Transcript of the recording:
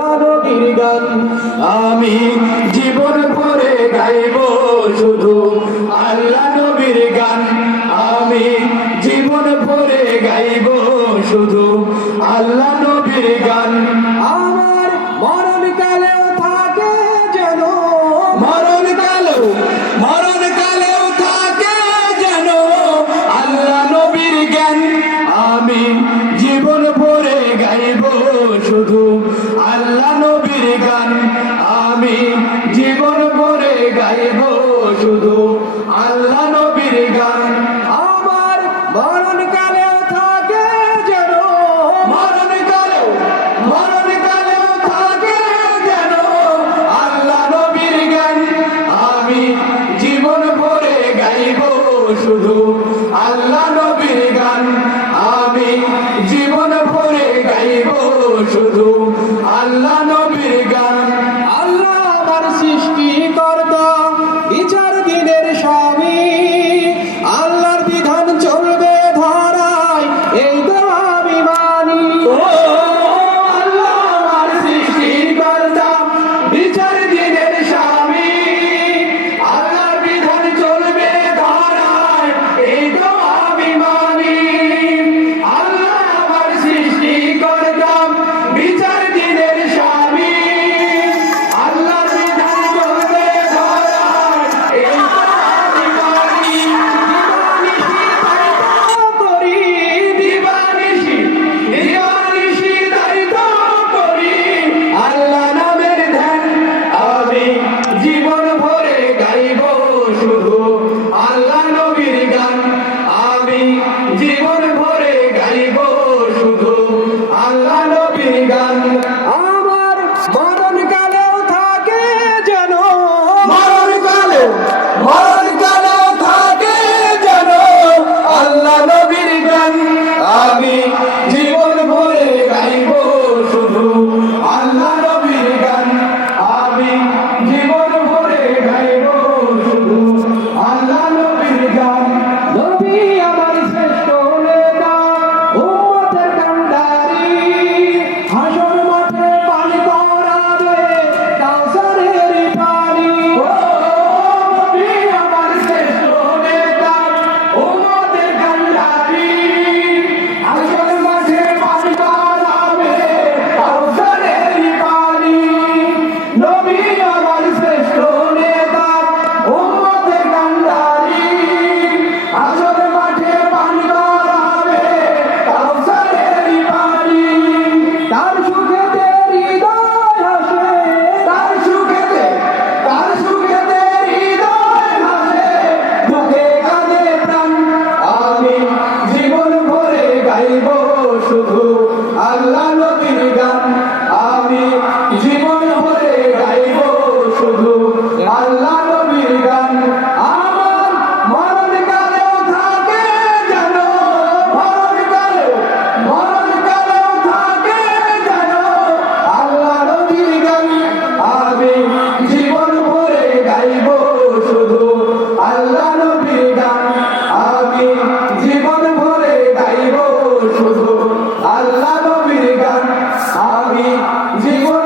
নবীর গান আমি জীবন ভরে গাইব শুধু আল্লাহ নবীর গান আমি জীবন ভরে গাইব শুধু আল্লাহ নবীর গান আমার মরণ কালেও থাকে যেন মরণ কালেও থাকে যেন আল্লাহ নবীর গান আমি জীবন ভরে গাইব শুধু আল্লাহ নবীর গান আমি জীবন ভরে গাইব শুধু আল্লাহ নবীর গান আমার মরণ কালেও থাকে যেন মরণ কালেও থাকে যেন আল্লাহ নবীর গান আমি জীবন ভরে গাইব শুধু আল্লাহ নবীর গান আমি জীবন ভরে গাইব শুধু আল্লাহ নবীর গান আল্লাহ আমার সৃষ্টিকর্তা বিচার দিনের স্বামী আল্লাহর বিধান চলবে ধরায় এই তো আমি মানি আল্লাহ আমার সৃষ্টিকর্তা বিচার দিনের স্বামী আল্লাহর বিধান চলবে ধরায় এই তো আমি মানি আল্লাহ আমার সৃষ্টিকর্তা বিচার দিনের স্বামী আল্লাহর বিধান চলবে ধরায় এই তো আমি মানি দিবানিশি তাই তো করি আল্লাহ নামের ধ্যান আমি জীবন ভরে গাইব শুধু আল্লাহ নবীর গান আমি জীবন ভরে গাইব শুধু আল্লাহ নবীর গান আমার মরণ কালেও থাকে যেন মরণ কালেও থাকে যেন আল্লাহ নবীর গান আমি জীবন ভরে গাইব শুধু আল্লাহ নবীর গান আমি জীবন ভরে গাইব শুধু আল্লাহ নবীর গান নবী আমার শ্রেষ্ঠ নেতা উম্মতের কান্ডারি হাসর মাঠে পান করাবে কাউসারের পানি নবী আমার শ্রেষ্ঠ নেতা উম্মতের কান্ডারি হাসর মাঠে পান করাবে কাউসারের পানি নবী আমার শ্রেষ্ঠ নেতা উম্মতের কান্ডারি হাসর মাঠে পান করাবে কাউসারের পানি তার সুখেতে হৃদয় হাসে তার সুখেতে হৃদয় হাসে দুঃখে কাঁদে প্রাণ আমি জীবন ভরে গাইব শুধু আল্লাহ নবীর গান আমি জীবন ভরে গাইব শুধু আল্লাহ নবীর গান আমার মরণ কালেও থাকে যেন মরণ কালেও থাকে যেন আল্লাহ নবীর গান আমি জীবন ভরে গাইব শুধু আল্লাহ নবীর গান আমি জীবন ভরে গাইব শুধু আল্লাহ নবীর গান আমি জীবন